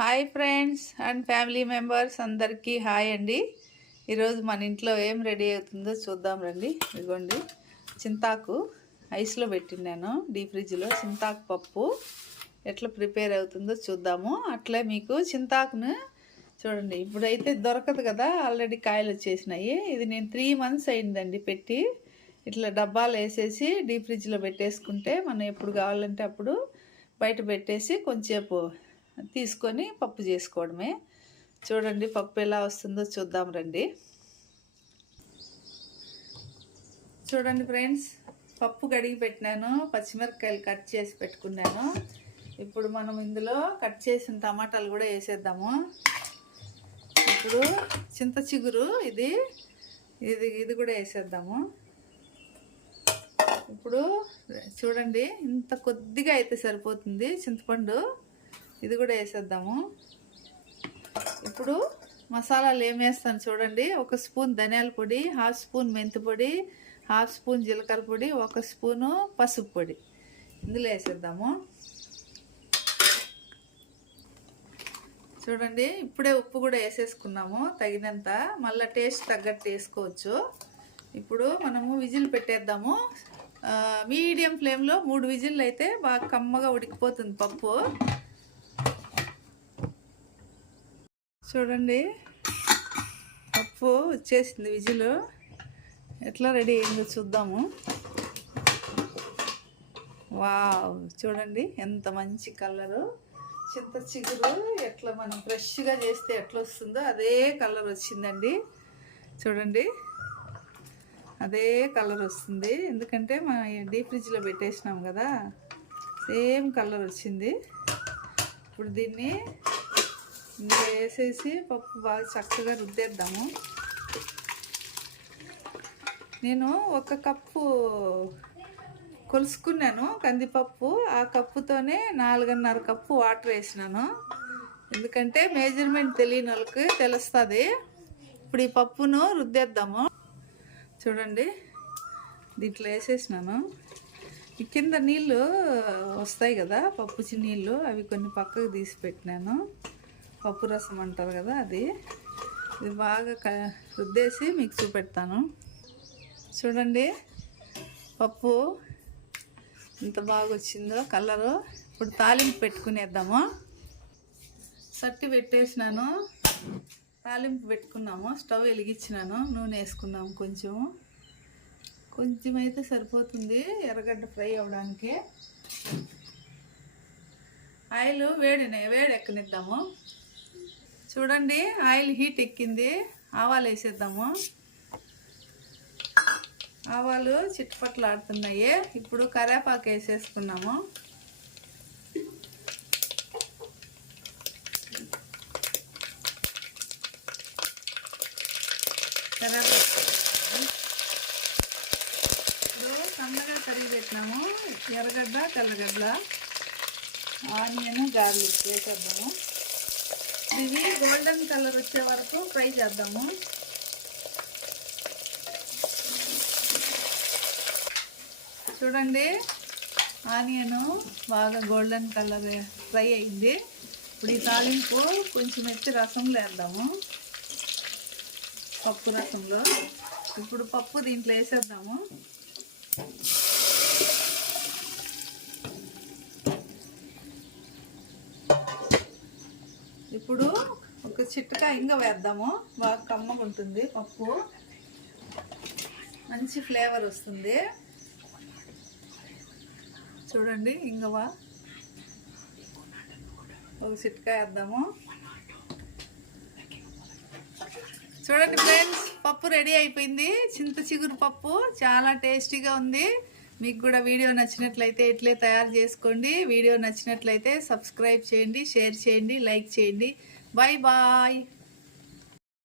Hi friends and family members అందరికీ hi అండి. ఈరోజు మన ఇంట్లో ఏం రెడీ అవుతుందో చూద్దాం రండి. ఇదిగోండి చింతాకు ఐస్లో పెట్టినాను డీప్ ఫ్రిడ్జ్లో. చింతాకు పప్పు ఎట్లా ప్రిపేర్ అవుతుందో చూద్దాము. అట్లే మీకు చింతాకును చూడండి, ఇప్పుడైతే దొరకదు కదా, ఆల్రెడీ కాయలు వచ్చేసినాయి. ఇది నేను 3 months అయిందండి పెట్టి. ఇట్లా డబ్బాలు వేసేసి డీప్ ఫ్రిడ్జ్లో పెట్టేసుకుంటే మనం ఎప్పుడు కావాలంటే అప్పుడు బయట పెట్టేసి కొంచెంసేపు తీసుకొని పప్పు చేసుకోవడమే. చూడండి పప్పు ఎలా వస్తుందో చూద్దాం రండి. చూడండి ఫ్రెండ్స్, పప్పు కడిగి పెట్టినాను, పచ్చిమిరపకాయలు కట్ చేసి పెట్టుకున్నాను. ఇప్పుడు మనం ఇందులో కట్ చేసిన టమాటాలు కూడా వేసేద్దాము. ఇప్పుడు చింత చిగురు ఇది కూడా వేసేద్దాము. ఇప్పుడు చూడండి ఇంత కొద్దిగా అయితే సరిపోతుంది చింతపండు, ఇది కూడా వేసేద్దాము. ఇప్పుడు మసాలాలు ఏం వేస్తాను చూడండి. 1 స్పూన్ ధనియాల పొడి, 1/2 స్పూన్ మెంతి పొడి, 1/2 స్పూన్ జీలకర్ర పొడి, 1 స్పూను పసుపు పొడి ఇందులో వేసేద్దాము. చూడండి ఇప్పుడే ఉప్పు కూడా వేసేసుకున్నాము తగినంత, మళ్ళీ టేస్ట్ తగ్గట్టు వేసుకోవచ్చు. ఇప్పుడు మనము విజిల్ పెట్టేద్దాము. మీడియం ఫ్లేమ్లో 3 విజిల్లు అయితే బాగా కమ్మగా ఉడికిపోతుంది పప్పు. చూడండి పప్పు వచ్చేసింది, విజిల్ ఎట్లా రెడీ అయిందో చూద్దాము. వావ్, చూడండి ఎంత మంచి కలరు. చింత చిగురు ఎట్లా మనం ఫ్రెష్గా చేస్తే ఎట్లా వస్తుందో అదే కలర్ వచ్చిందండి. చూడండి అదే కలర్ వస్తుంది, ఎందుకంటే మనం డీప్ ఫ్రిడ్జ్లో పెట్టేసినాం కదా, సేమ్ కలర్ వచ్చింది. ఇప్పుడు దీన్ని ఇందులో వేసేసి పప్పు బాగా చక్కగా రుద్దేద్దాము. నేను 1 కప్పు కొలుసుకున్నాను కందిపప్పు, ఆ కప్పుతోనే 4.5 కప్పు వాటర్ వేసినాను, ఎందుకంటే మెజర్మెంట్ తెలియని వాళ్ళకి తెలుస్తుంది. ఇప్పుడు ఈ పప్పును రుద్దేద్దాము. చూడండి దీంట్లో వేసేసినాను. ఈ కింద నీళ్ళు వస్తాయి కదా పప్పు నీళ్ళు, అవి కొన్ని పక్కకు తీసి పెట్టినాను. పప్పు రసం అంటారు కదా అది. ఇది బాగా రుద్దేసి మీకు చూపెడతాను. చూడండి పప్పు ఎంత బాగా వచ్చిందో కలరు. ఇప్పుడు తాలింపు పెట్టుకునేద్దాము. సట్టి పెట్టేసినాను, తాలింపు పెట్టుకున్నాము. స్టవ్ వెలిగించినాను, నూనె వేసుకున్నాము. కొంచెం అయితే సరిపోతుంది ఎర్రగడ్డ ఫ్రై అవ్వడానికి. ఆయిల్ వేడెక్కనిద్దాము. చూడండి ఆయిల్ హీట్ ఎక్కింది, ఆవాలు వేసేద్దాము. ఆవాలు చిట్టుపట్లు ఆడుతున్నాయి. ఇప్పుడు కరివేపాకు వేసేసుకున్నాము. ఇప్పుడు సన్నగా తరిగి పెట్టినాము ఎర్రగడ్డ, తెల్లగడ్డ, ఆనియన్, గార్లిక్ వేసేద్దాము. ఇవి గోల్డెన్ కలర్ వచ్చే వరకు ఫ్రై చేద్దాము. చూడండి ఆనియన్ బాగా గోల్డెన్ కలర్ ఫ్రై అయింది. ఇప్పుడు ఈ తాలింపు కొంచెం ఎత్తి రసంలో వేద్దాము, పప్పు రసంలో. ఇప్పుడు పప్పు దీంట్లో వేసేద్దాము. ఇప్పుడు ఒక చిట్టకా ఇంగ వేద్దాము, బాగా కమ్మగా ఉంటుంది పప్పు, మంచి ఫ్లేవర్ వస్తుంది. చూడండి ఇంగవా ఒక చిట్కా వేద్దాము. చూడండి ఫ్రెండ్స్, పప్పు రెడీ అయిపోయింది. చింత చిగురు పప్పు చాలా టేస్టీగా ఉంది. మీకు కూడా వీడియో నచ్చినట్లయితే ఇట్లే తయారు చేసుకోండి. వీడియో నచ్చినట్లయితే సబ్స్క్రైబ్ చేయండి, షేర్ చేయండి, లైక్ చేయండి. Bye bye.